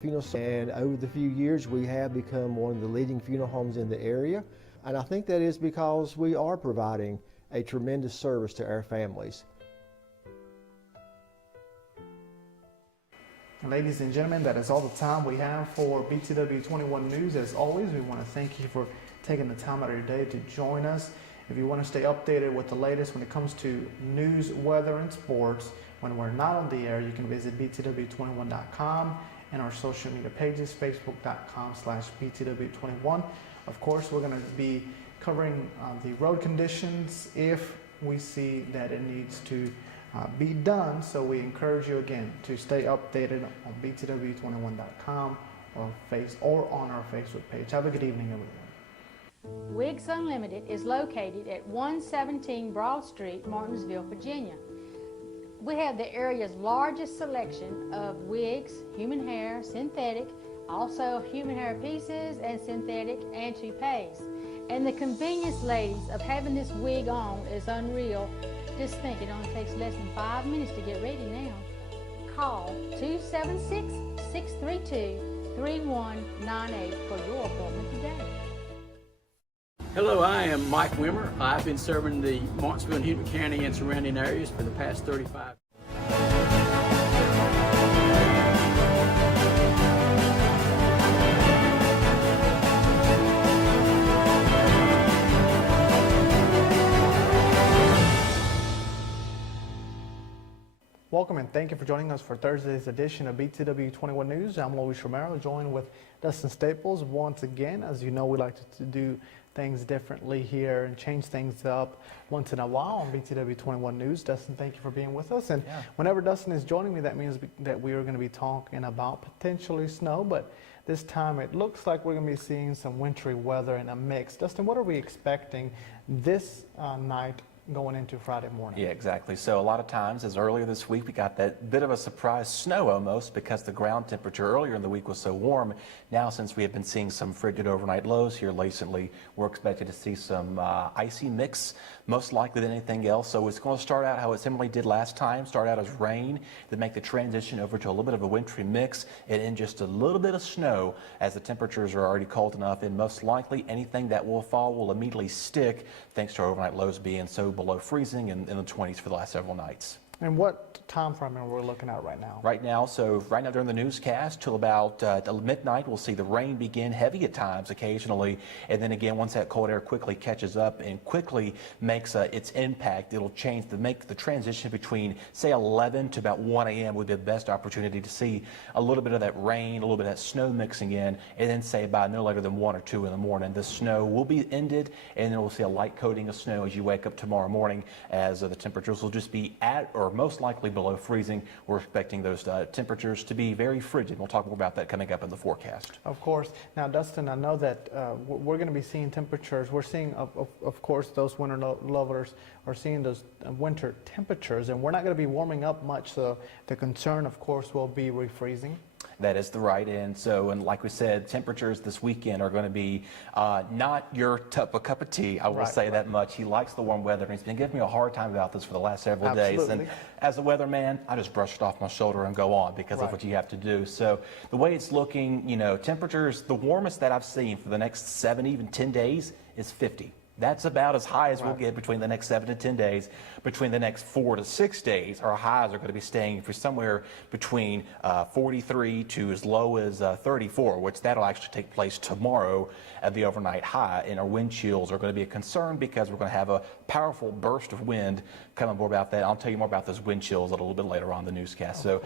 And over the few years, we have become one of the leading funeral homes in the area. And I think that is because we are providing a tremendous service to our families. Ladies and gentlemen, that is all the time we have for BTW21 News. As always, we want to thank you for taking the time out of your day to join us. If you want to stay updated with the latest when it comes to news, weather, and sports, when we're not on the air, you can visit BTW21.com and our social media pages, facebook.com/BTW21. Of course, we're going to be covering the road conditions if we see that it needs to be done. So we encourage you again to stay updated on BTW21.com or on our Facebook page. Have a good evening, everyone. Wigs Unlimited is located at 117 Broad Street, Martinsville, Virginia. We have the area's largest selection of wigs, human hair, synthetic, also human hair pieces and synthetic and toupees. And the convenience, ladies, of having this wig on is unreal. Just think, it only takes less than 5 minutes to get ready now. Call 276-632-3198 for your appointment today. Hello, I am Mike Wimmer. I've been serving the Martinsville and Henry County and surrounding areas for the past 35 years. Welcome and thank you for joining us for Thursday's edition of BTW21 News. I'm Luis Romero, joined with Dustin Staples once again. As you know, we like to do things differently here and change things up once in a while on BTW21 News. Dustin, thank you for being with us. And whenever Dustin is joining me, that means that we are going to be talking about potentially snow, but this time it looks like we're going to be seeing some wintry weather in a mix. Dustin, what are we expecting this night going into Friday morning? Yeah, exactly. So a lot of times, as earlier this week, we got that bit of a surprise snow almost because the ground temperature earlier in the week was so warm. Now, since we have been seeing some frigid overnight lows here recently, we're expected to see some icy mix, most likely than anything else. So it's going to start out how it similarly did last time, start out as rain, then make the transition over to a little bit of a wintry mix, and then just a little bit of snow as the temperatures are already cold enough. And most likely anything that will fall will immediately stick thanks to our overnight lows being so below freezing in the 20s for the last several nights. And what time frame are we looking at right now? Right now during the newscast till about midnight, we'll see the rain begin heavy at times occasionally, and then again once that cold air quickly catches up and quickly makes its impact, it'll change make the transition between say 11 to about 1 a.m. would be the best opportunity to see a little bit of that rain, a little bit of that snow mixing in, and then say by no later than 1 or 2 in the morning the snow will be ended, and then we'll see a light coating of snow as you wake up tomorrow morning, as the temperatures will just be at or most likely below freezing. We're expecting those temperatures to be very frigid. We'll talk more about that coming up in the forecast. Of course. Now, Dustin, I know that we're going to be seeing temperatures. We're seeing, of course, those winter lovers are seeing those winter temperatures, and we're not going to be warming up much. So the concern, of course, will be refreezing. That is the right end. So, and like we said, temperatures this weekend are going to be not your cup of tea. I will say that much. He likes the warm weather, and he's been giving me a hard time about this for the last several days. And as a weatherman, I just brush it off my shoulder and go on because of what you have to do. So the way it's looking, you know, temperatures, the warmest that I've seen for the next 7, even 10 days is 50. That's about as high as we'll get between the next 7 to 10 days. Between the next 4 to 6 days, our highs are going to be staying for somewhere between 43 to as low as 34, which that'll actually take place tomorrow at the overnight high. And our wind chills are going to be a concern because we're going to have a powerful burst of wind coming more about that. I'll tell you more about those wind chills a little bit later on in the newscast. So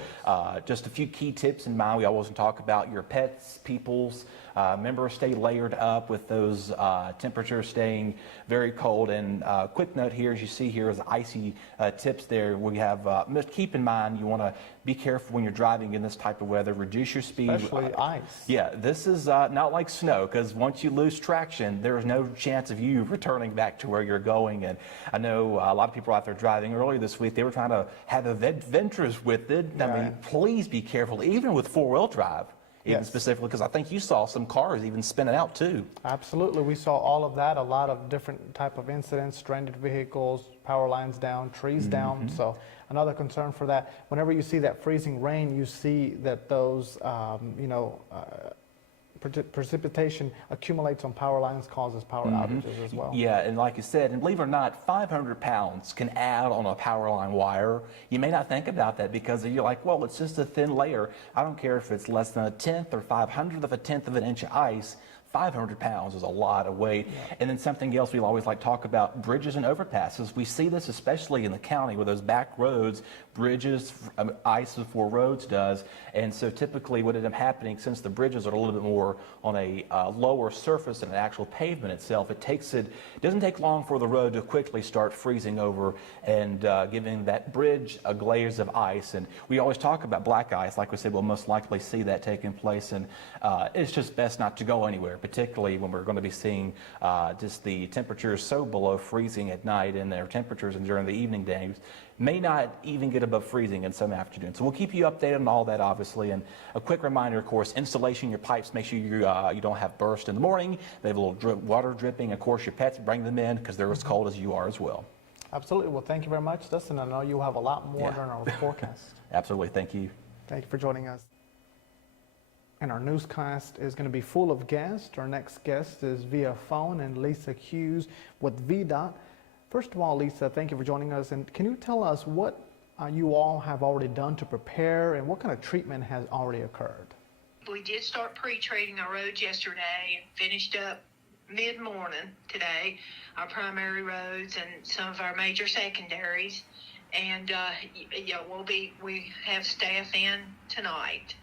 just a few key tips in mind. We always talk about your pets, people's. Remember, stay layered up with those temperatures staying very cold. And quick note here, as you see here, is icy tips there. We have, keep in mind, you want to be careful when you're driving in this type of weather. Reduce your speed. Especially ice. Yeah, this is not like snow, because once you lose traction, there is no chance of you returning back to where you're going. And I know a lot of people out there driving earlier this week, they were trying to have adventures with it. I mean, please be careful, even with four-wheel drive. even Yes. specifically because I think you saw some cars even spinning out too. Absolutely, we saw all of that, a lot of different type of incidents, stranded vehicles, power lines down, trees down. So another concern for that, whenever you see that freezing rain, you see that those, precipitation accumulates on power lines, causes power outages as well. Yeah, and like you said, and believe it or not, 500 pounds can add on a power line wire. You may not think about that because you're like, well, it's just a thin layer. I don't care if it's less than a tenth or 500th of a tenth of an inch of ice. 500 pounds is a lot of weight. Yeah. And then something else we always like to talk about, bridges and overpasses. We see this especially in the county where those back roads, bridges, ice before roads does. And so typically what ended up happening, since the bridges are a little bit more on a lower surface than an actual pavement itself, it doesn't take long for the road to quickly start freezing over and giving that bridge a glaze of ice. And we always talk about black ice. Like we said, we'll most likely see that taking place. And it's just best not to go anywhere, particularly when we're going to be seeing just the temperatures so below freezing at night, and their temperatures and during the evening days may not even get above freezing in some afternoons. So we'll keep you updated on all that, obviously. And a quick reminder, of course, installation your pipes. Make sure you don't have burst in the morning. They have a little water dripping. Of course, your pets, bring them in because they're as cold as you are as well. Absolutely. Well, thank you very much, Dustin. I know you have a lot more during our forecast. Absolutely. Thank you. Thank you for joining us. And our newscast is going to be full of guests. Our next guest is via phone, and Lisa Hughes with VDOT. First of all, Lisa, thank you for joining us. And can you tell us what you all have already done to prepare, and what kind of treatment has already occurred? We did start pre-treating our roads yesterday and finished up mid-morning today, our primary roads and some of our major secondaries. And we have staff in tonight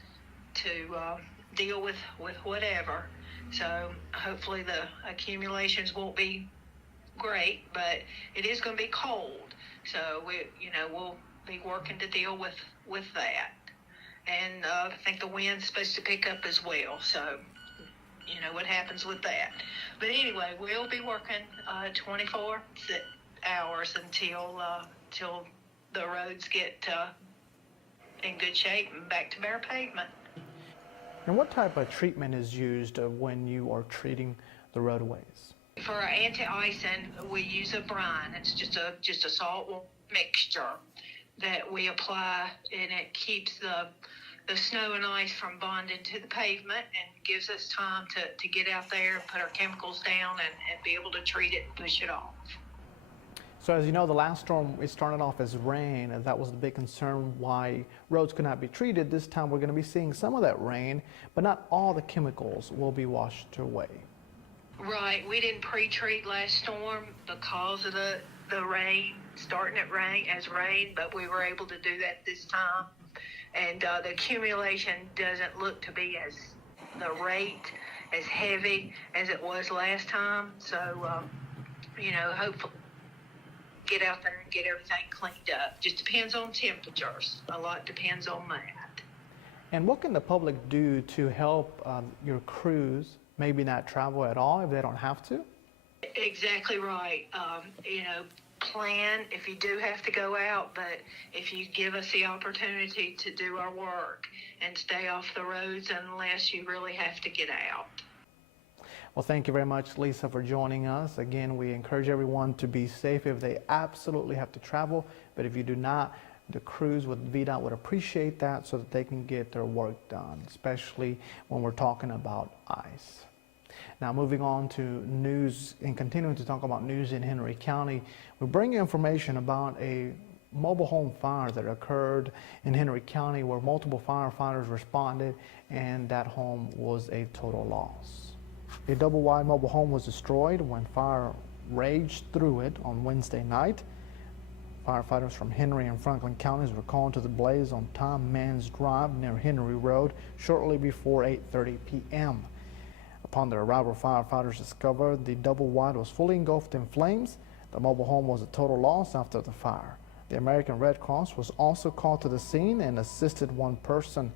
to deal with whatever. So hopefully the accumulations won't be great, but it is going to be cold. So we'll be working to deal with that. And I think the wind's supposed to pick up as well. So what happens with that. But anyway, we'll be working 24 hours until the roads get in good shape and back to bare pavement. And what type of treatment is used when you are treating the roadways? For our anti-icing, we use a brine. It's just a salt mixture that we apply, and it keeps the snow and ice from bonding to the pavement and gives us time to get out there and put our chemicals down and be able to treat it and push it off. So as you know, the last storm, it started off as rain, and that was the big concern why roads could not be treated. This time we're going to be seeing some of that rain, but not all the chemicals will be washed away. Right. We didn't pre-treat last storm because of the rain, starting at rain, but we were able to do that this time. And the accumulation doesn't look to be as heavy as it was last time. So, hopefully get out there and get everything cleaned up. Just depends on temperatures. A lot depends on that. And what can the public do to help your crews maybe not travel at all if they don't have to? Exactly right. Plan if you do have to go out, but if you give us the opportunity to do our work and stay off the roads unless you really have to get out. Well, thank you very much, Lisa, for joining us. Again, we encourage everyone to be safe if they absolutely have to travel, but if you do not, the crews with VDOT would appreciate that so that they can get their work done, especially when we're talking about ice. Now, moving on to news and continuing to talk about news in Henry County, we bring you information about a mobile home fire that occurred in Henry County where multiple firefighters responded, and that home was a total loss. A double-wide mobile home was destroyed when fire raged through it on Wednesday night. Firefighters from Henry and Franklin counties were called to the blaze on Tom Mann's Drive near Henry Road shortly before 8:30 p.m. Upon their arrival, firefighters discovered the double-wide was fully engulfed in flames. The mobile home was a total loss after the fire. The American Red Cross was also called to the scene and assisted one person.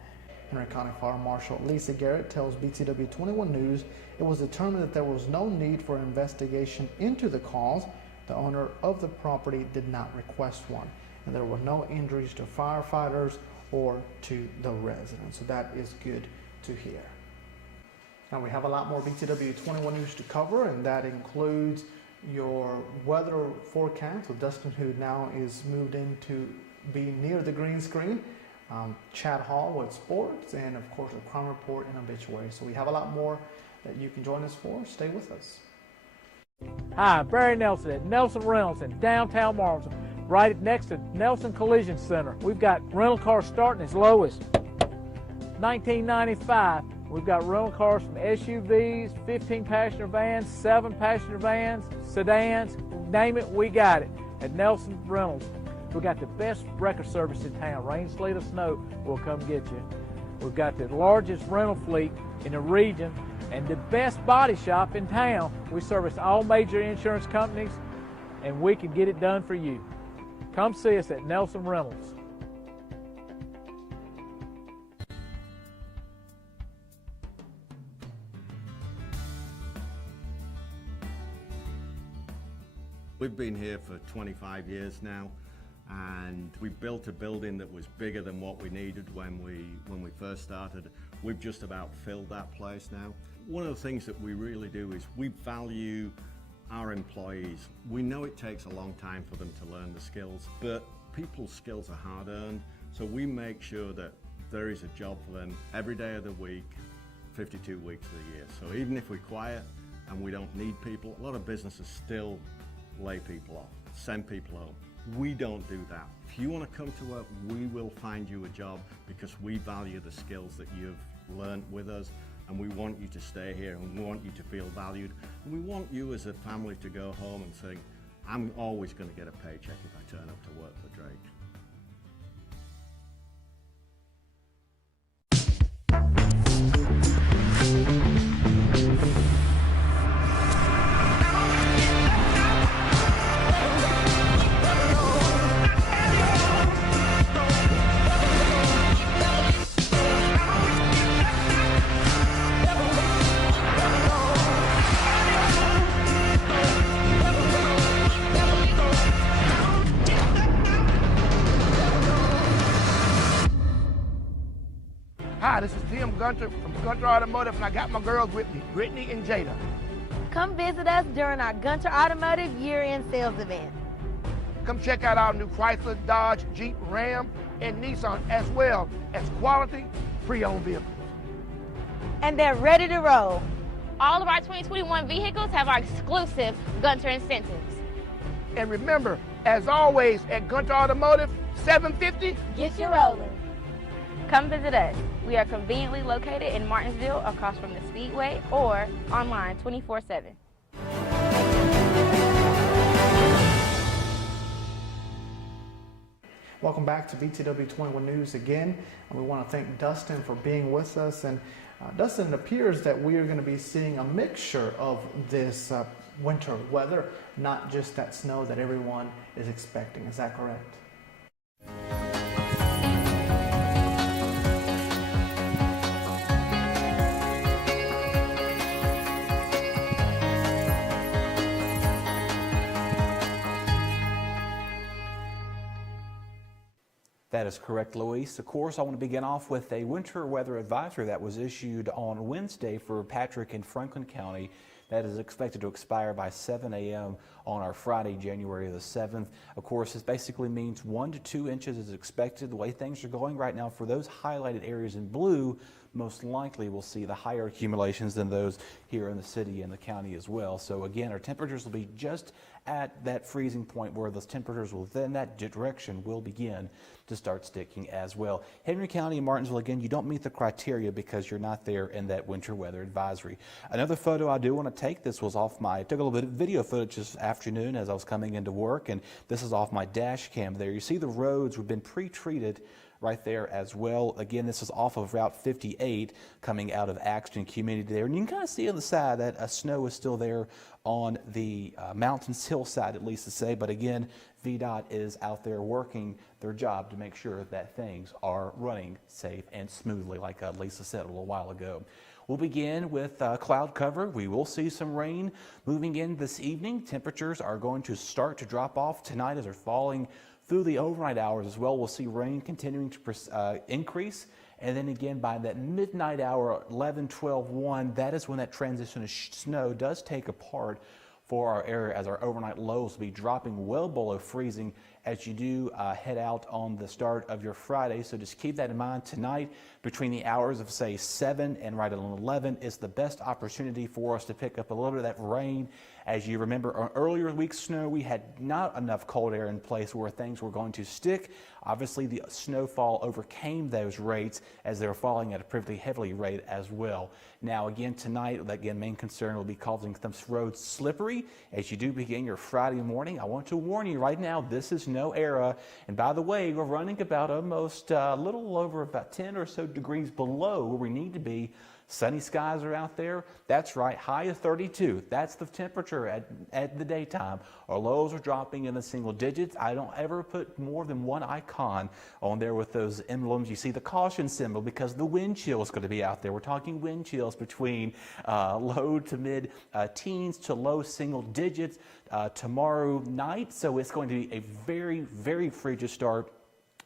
Henry County Fire Marshal Lisa Garrett tells BTW21 News it was determined that there was no need for an investigation into the cause. The owner of the property did not request one, and there were no injuries to firefighters or to the residents. So that is good to here. Now we have a lot more BTW21 news to cover, and that includes your weather forecast with Dustin, who now is moved in to be near the green screen, Chad Hall with sports, and of course a crime report and obituary. So we have a lot more that you can join us for. Stay with us. Hi, I'm Barry Nelson at Nelson Reynolds in downtown Martinsville, right next to Nelson Collision Center. We've got rental cars starting as low as $19.95. We've got rental cars from SUVs, 15-passenger vans, 7-passenger vans, sedans, name it, we got it at Nelson Reynolds. We've got the best wrecker service in town. Rain, sleet, or snow, we'll come get you. We've got the largest rental fleet in the region and the best body shop in town. We service all major insurance companies, and we can get it done for you. Come see us at Nelson Reynolds. We've been here for 25 years now, and we built a building that was bigger than what we needed when we first started. We've just about filled that place now. One of the things that we really do is we value our employees. We know it takes a long time for them to learn the skills, but people's skills are hard earned, so we make sure that there is a job for them every day of the week, 52 weeks of the year. So even if we're quiet and we don't need people, a lot of businesses still lay people off, send people home. We don't do that. If you want to come to work, we will find you a job because we value the skills that you've learned with us, and we want you to stay here, and we want you to feel valued. And we want you as a family to go home and think, I'm always going to get a paycheck if I turn up to work for Drake. Hi, this is Tim Gunter from Gunter Automotive, and I got my girls with me, Brittany and Jada. Come visit us during our Gunter Automotive year-end sales event. Come check out our new Chrysler, Dodge, Jeep, Ram, and Nissan, as well as quality pre-owned vehicles. And they're ready to roll. All of our 2021 vehicles have our exclusive Gunter incentives. And remember, as always, at Gunter Automotive, 750, get you rolling. Come visit us. We are conveniently located in Martinsville, across from the Speedway, or online 24/7. Welcome back to BTW21 News again, and we want to thank Dustin for being with us. And Dustin, it appears that we are going to be seeing a mixture of this winter weather, not just that snow that everyone is expecting. Is that correct? That is correct, Luis. Of course, I want to begin off with a winter weather advisory that was issued on Wednesday for Patrick and Franklin County. That is expected to expire by 7 a.m. on our Friday, January the 7th. Of course, this basically means 1 to 2 inches is expected. The way things are going right now, for those highlighted areas in blue, most likely we'll see the higher accumulations than those here in the city and the county as well. So again, our temperatures will be just at that freezing point where those temperatures within that direction will begin to start sticking as well. Henry County and Martinsville, again, you don't meet the criteria because you're not there in that winter weather advisory. Another photo I do want to take, this was off I took a little bit of video footage this afternoon as I was coming into work, and this is off my dash cam there. You see the roads have been pre-treated right there as well. Again, this is off of Route 58 coming out of Axton Community there. And you can kind of see on the side that snow is still there on the mountains hillside, at least to say. But again, VDOT is out there working their job to make sure that things are running safe and smoothly, like Lisa said a little while ago. We'll begin with cloud cover. We will see some rain moving in this evening. Temperatures are going to start to drop off tonight as they're falling through the overnight hours as well. We'll see rain continuing to increase, And then again, by that midnight hour, 11, 12, 1, that is when that transition of snow does take a part for our area, as our overnight lows will be dropping well below freezing as you do head out on the start of your Friday. So just keep that in mind. Tonight, between the hours of say 7 and right at 11 is the best opportunity for us to pick up a little bit of that rain. As you remember, on earlier week's snow, we had not enough cold air in place where things were going to stick. Obviously, the snowfall overcame those rates as they were falling at a pretty heavily rate as well. Now, again, tonight, again, main concern will be causing some roads slippery as you do begin your Friday morning. I want to warn you right now, this is no era. And by the way, we're running about almost a little over about 10 or so degrees below where we need to be. Sunny skies are out there. That's right, high of 32. That's the temperature at the daytime. Our lows are dropping in the single digits. I don't ever put more than one icon on there with those emblems. You see the caution symbol because the wind chill is going to be out there. We're talking wind chills between low to mid teens to low single digits tomorrow night. So it's going to be a very, very frigid start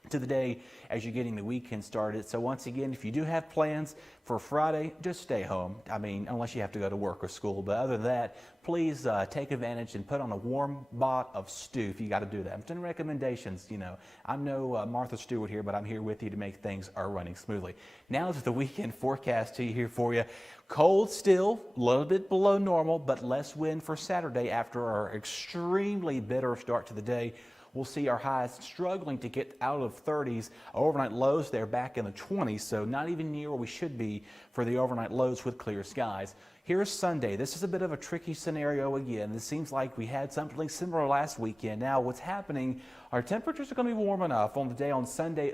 to the day as you're getting the weekend started. So once again, if you do have plans for Friday, just stay home. I mean, unless you have to go to work or school. But other than that, please take advantage and put on a warm pot of stew if you got to do that. I'm doing recommendations. You know, I'm no Martha Stewart here, but I'm here with you to make things are running smoothly. Now to the weekend forecast to you here for you. Cold still, a little bit below normal, but less wind for Saturday after our extremely bitter start to the day. We'll see our highs struggling to get out of 30s. Overnight lows, they're back in the 20s, so not even near where we should be for the overnight lows with clear skies. Here's Sunday. This is a bit of a tricky scenario again. This seems like we had something similar last weekend. Now, what's happening, our temperatures are going to be warm enough on the day on Sunday.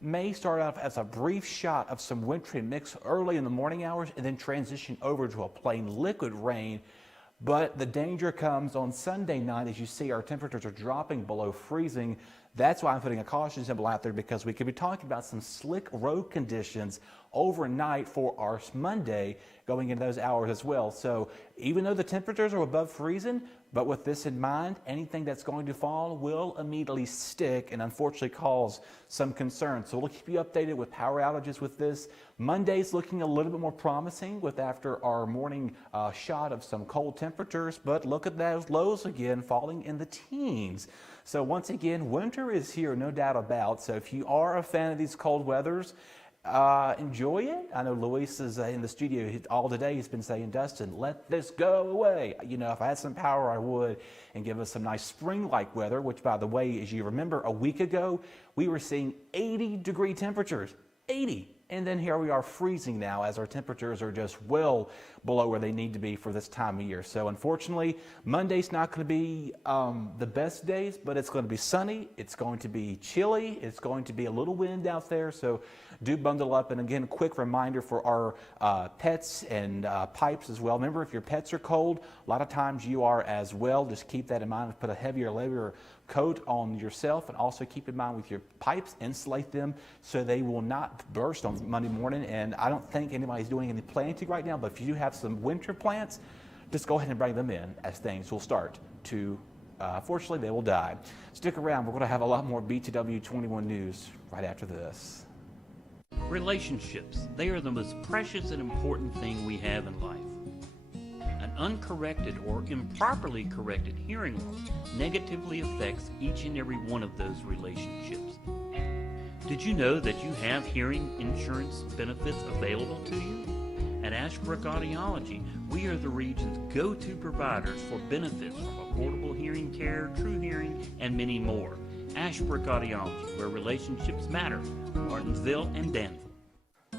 May start off as a brief shot of some wintry mix early in the morning hours and then transition over to a plain liquid rain. But the danger comes on Sunday night as you see our temperatures are dropping below freezing. That's why I'm putting a caution symbol out there, because we could be talking about some slick road conditions overnight for our Monday going into those hours as well. So even though the temperatures are above freezing, but with this in mind, anything that's going to fall will immediately stick and unfortunately cause some concern. So we'll keep you updated with power outages with this. Monday's looking a little bit more promising with after our morning shot of some cold temperatures, but look at those lows again falling in the teens. So once again, winter is here, no doubt about. So if you are a fan of these cold weathers, enjoy it. I know Luis is in the studio all today. He's been saying, Dustin, let this go away. You know, if I had some power, I would, and give us some nice spring-like weather, which, by the way, as you remember, a week ago, we were seeing 80-degree temperatures. 80. And then here we are freezing now as our temperatures are just well below where they need to be for this time of year. So unfortunately, Monday's not going to be the best days, but it's going to be sunny. It's going to be chilly. It's going to be a little wind out there. So do bundle up. And again, a quick reminder for our pets and pipes as well. Remember, if your pets are cold, a lot of times you are as well. Just keep that in mind. Put a heavier layer coat on yourself, and also keep in mind with your pipes, insulate them so they will not burst on Monday morning. And I don't think anybody's doing any planting right now, but if you do have some winter plants, just go ahead and bring them in as things will start to, fortunately, they will die. Stick around. We're going to have a lot more BTW21 news right after this. Relationships, they are the most precious and important thing we have in life. An uncorrected or improperly corrected hearing loss negatively affects each and every one of those relationships. Did you know that you have hearing insurance benefits available to you? At Ashbrook Audiology, we are the region's go-to providers for benefits from affordable hearing care, true hearing, and many more. Ashbrook Audiology, where relationships matter, Martinsville and Danville.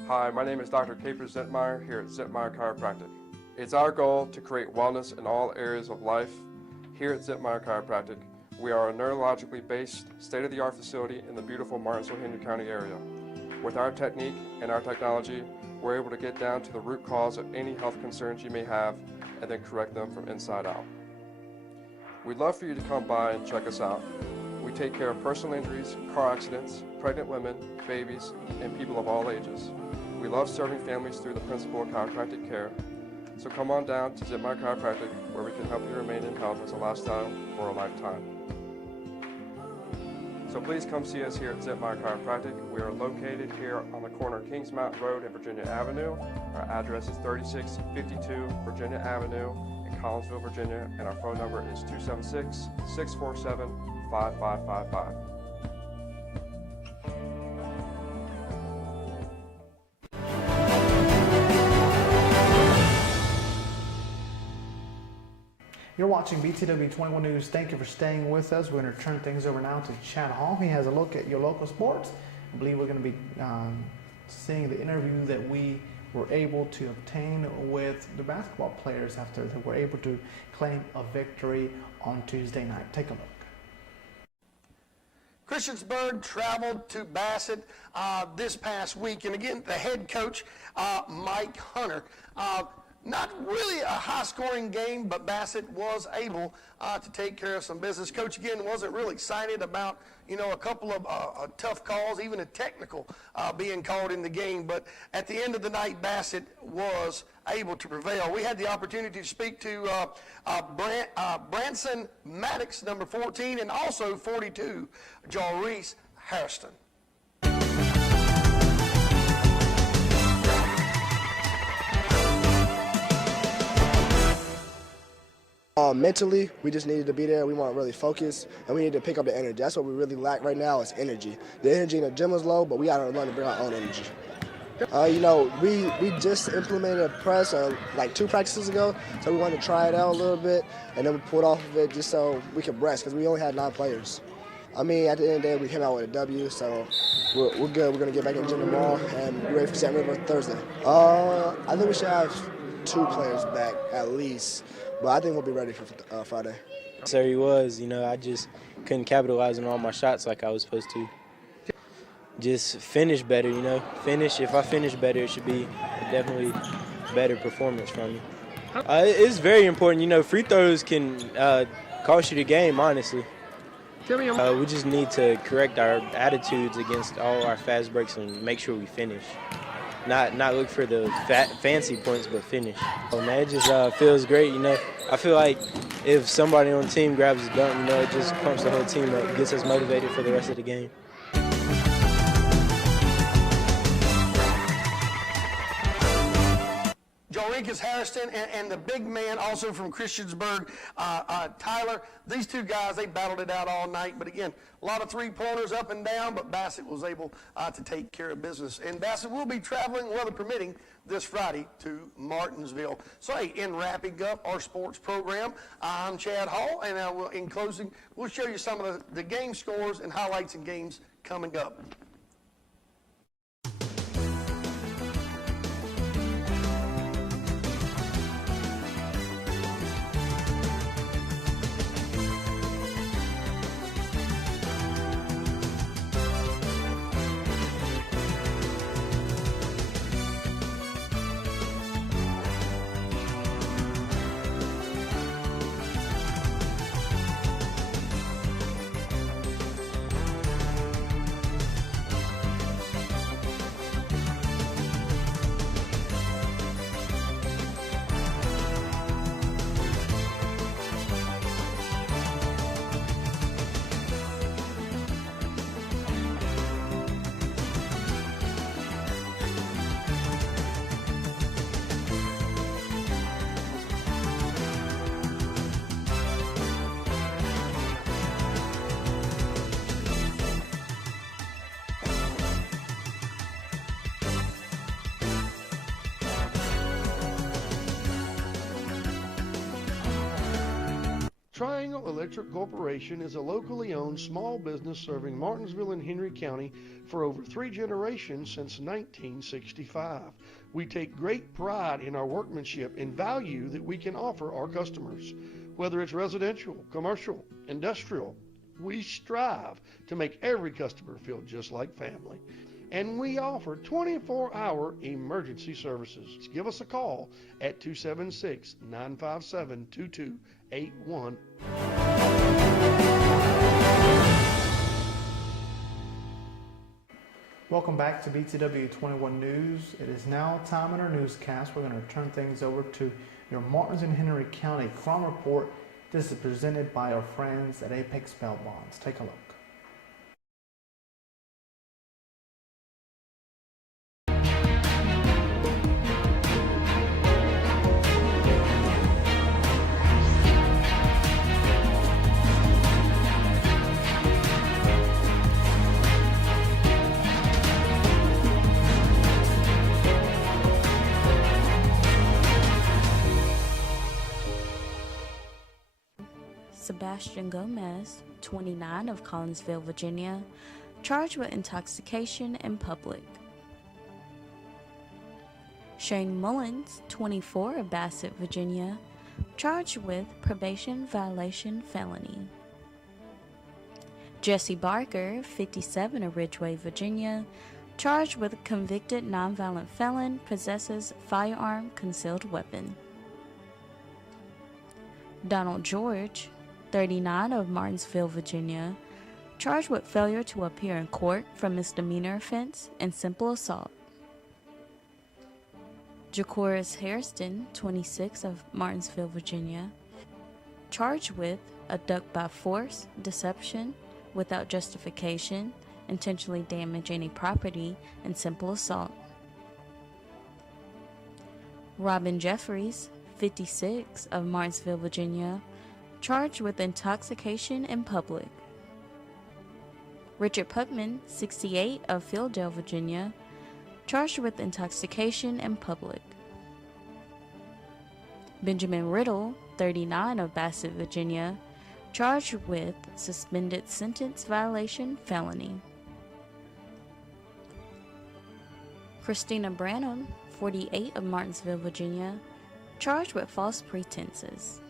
Hi, my name is Dr. Capers Zentmeyer here at Zentmeyer Chiropractic. It's our goal to create wellness in all areas of life. Here at Zentmeyer Chiropractic, we are a neurologically based, state-of-the-art facility in the beautiful Martinsville-Henry County area. With our technique and our technology, we're able to get down to the root cause of any health concerns you may have and then correct them from inside out. We'd love for you to come by and check us out. We take care of personal injuries, car accidents, pregnant women, babies, and people of all ages. We love serving families through the principle of chiropractic care. So come on down to Zentmeyer Chiropractic, where we can help you remain in health as a lifestyle for a lifetime. So please come see us here at Zipmeyer Chiropractic. We are located here on the corner of Kings Mountain Road and Virginia Avenue. Our address is 3652 Virginia Avenue in Collinsville, Virginia, and our phone number is 276-647-5555. You're watching BTW21 News. Thank you for staying with us. We're going to turn things over now to Chad Hall. He has a look at your local sports. I believe we're going to be seeing the interview that we were able to obtain with the basketball players after they were able to claim a victory on Tuesday night. Take a look. Christiansburg traveled to Bassett this past week, and again, the head coach, Mike Hunter. Not really a high-scoring game, but Bassett was able to take care of some business. Coach, again, wasn't really excited about, a couple of tough calls, even a technical being called in the game. But at the end of the night, Bassett was able to prevail. We had the opportunity to speak to Branson Maddox, number 14, and also 42, Jarreese Harrison. Mentally, we just needed to be there. We weren't really focused, and we needed to pick up the energy. That's what we really lack right now is energy. The energy in the gym is low, but we got to learn to bring our own energy. We just implemented a press like 2 practices ago, so we wanted to try it out a little bit, and then we pulled off of it just so we could rest because we only had 9 players. At the end of the day, we came out with a W, so we're good. We're going to get back in the gym tomorrow and be ready for St. River Thursday. I think we should have 2 players back at least. But I think we'll be ready for Friday. Sir, he was. I just couldn't capitalize on all my shots like I was supposed to. Just finish better, If I finish better, it should be definitely better performance from me. It's very important. Free throws can cost you the game, honestly. We just need to correct our attitudes against all our fast breaks and make sure we finish. Not look for the fancy points, but finish. Oh man, it just feels great, I feel like if somebody on the team grabs a dunk, it just pumps the whole team up, gets us motivated for the rest of the game. Jarreese Harrison and the big man also from Christiansburg, Tyler. These 2 guys, they battled it out all night. But again, a lot of 3-pointers up and down, but Bassett was able to take care of business. And Bassett will be traveling, weather permitting, this Friday to Martinsville. So, hey, in wrapping up our sports program, I'm Chad Hall, and in closing, we'll show you some of the game scores and highlights and games coming up. Triangle Electric Corporation is a locally owned small business serving Martinsville and Henry County for over 3 generations since 1965. We take great pride in our workmanship and value that we can offer our customers. Whether it's residential, commercial, industrial, we strive to make every customer feel just like family. And we offer 24-hour emergency services. Give us a call at 276-957-2281. Welcome back to BTW21 News. It is now time in our newscast. We're going to turn things over to your Martins and Henry County crime report. This is presented by our friends at Apex Bail Bonds. Take a look. Sebastian Gomez, 29, of Collinsville, Virginia, charged with intoxication in public. Shane Mullins, 24, of Bassett, Virginia, charged with probation violation felony. Jesse Barker, 57, of Ridgeway, Virginia, charged with convicted nonviolent felon, possesses firearm, concealed weapon. Donald George, 39, of Martinsville, Virginia, charged with failure to appear in court for misdemeanor offense and simple assault. Jacoris Hairston, 26, of Martinsville, Virginia, charged with abduct by force, deception, without justification, intentionally damage any property, and simple assault. Robin Jeffries, 56, of Martinsville, Virginia, charged with intoxication in public. Richard Putman, 68, of Fieldale, Virginia, charged with intoxication in public. Benjamin Riddle, 39, of Bassett, Virginia, charged with suspended sentence violation felony. Christina Branham, 48, of Martinsville, Virginia, charged with false pretenses.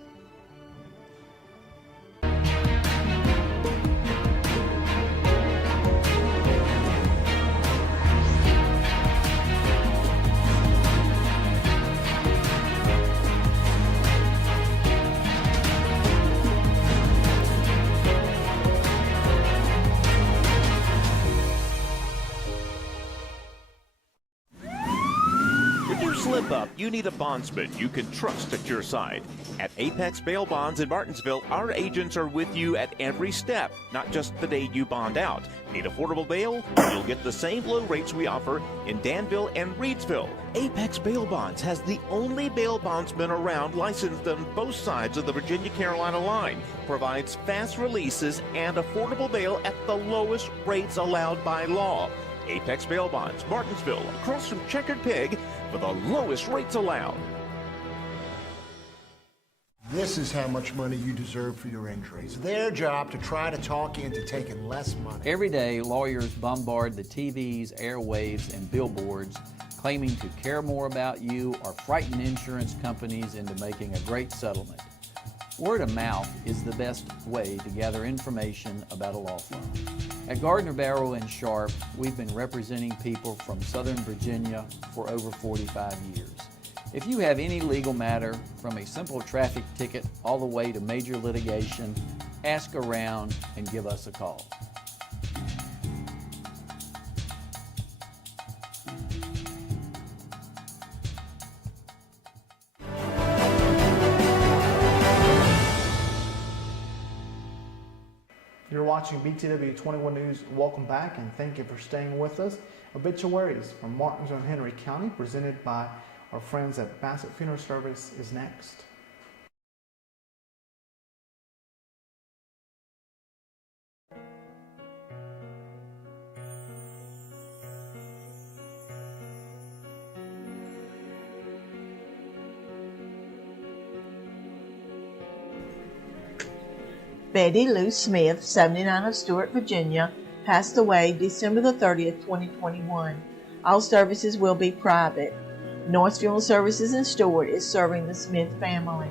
Up, you need a bondsman you can trust at your side. At Apex Bail Bonds in Martinsville, our agents are with you at every step, not just the day you bond out. Need affordable bail? You'll get the same low rates we offer in Danville and Reedsville. Apex Bail Bonds has the only bail bondsman around licensed on both sides of the Virginia-Carolina line, provides fast releases and affordable bail at the lowest rates allowed by law. Apex Bail Bonds, Martinsville, across from Checkered Pig, for the lowest rates allowed. This is how much money you deserve for your injuries. Their job to try to talk you into taking less money. Every day, lawyers bombard the TVs, airwaves, and billboards claiming to care more about you or frighten insurance companies into making a great settlement. Word of mouth is the best way to gather information about a law firm. At Gardner Barrow & Sharp, we've been representing people from Southern Virginia for over 45 years. If you have any legal matter, from a simple traffic ticket all the way to major litigation, ask around and give us a call. You're watching BTW21 News. Welcome back and thank you for staying with us. Obituaries from Martinsville and Henry County, presented by our friends at Bassett Funeral Service, is next. Betty Lou Smith, 79, of Stewart, Virginia, passed away December the 30th, 2021. All services will be private. North Funeral Services in Stewart is serving the Smith family.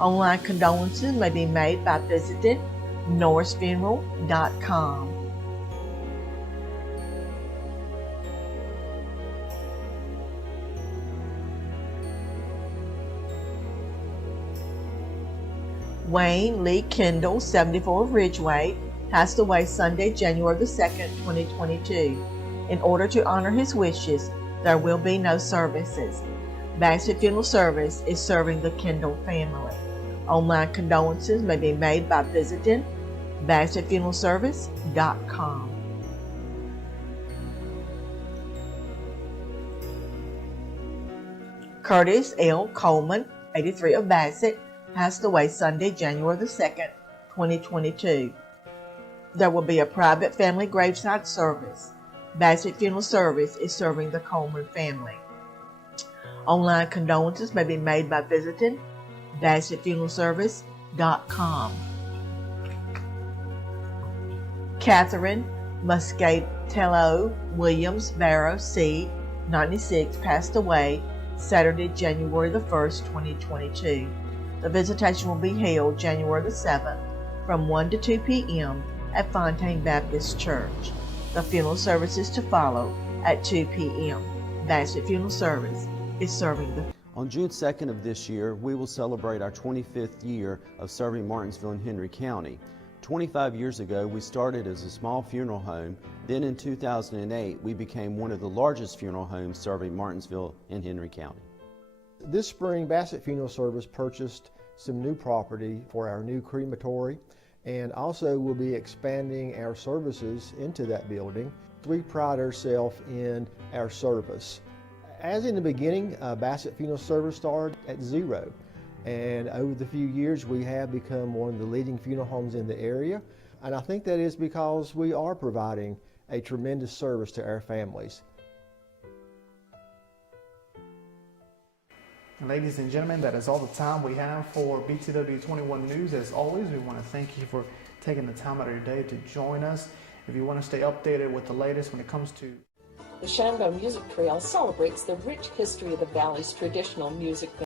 Online condolences may be made by visiting norsefuneral.com. Wayne Lee Kendall, 74, of Ridgeway, passed away Sunday, January the 2nd, 2022. In order to honor his wishes, there will be no services. Bassett Funeral Service is serving the Kendall family. Online condolences may be made by visiting BassettFuneralService.com. Curtis L. Coleman, 83, of Bassett, passed away Sunday, January the 2nd, 2022. There will be a private family graveside service. Bassett Funeral Service is serving the Coleman family. Online condolences may be made by visiting BassettFuneralService.com. Catherine Muscatello Williams Barrow C., 96, passed away Saturday, January the 1st, 2022. The visitation will be held January the 7th from 1 to 2 p.m. at Fontaine Baptist Church. The funeral service is to follow at 2 p.m. Bassett Funeral Service is serving the... On June 2nd of this year, we will celebrate our 25th year of serving Martinsville and Henry County. 25 years ago, we started as a small funeral home. Then in 2008, we became one of the largest funeral homes serving Martinsville and Henry County. This spring, Bassett Funeral Service purchased some new property for our new crematory, and also will be expanding our services into that building. We pride ourselves in our service. As in the beginning, Bassett Funeral Service started at zero, and over the few years we have become one of the leading funeral homes in the area, and I think that is because we are providing a tremendous service to our families. Ladies and gentlemen, that is all the time we have for BTW21 News. As always, we want to thank you for taking the time out of your day to join us. If you want to stay updated with the latest when it comes to... The Shenandoah Music Trail celebrates the rich history of the Valley's traditional music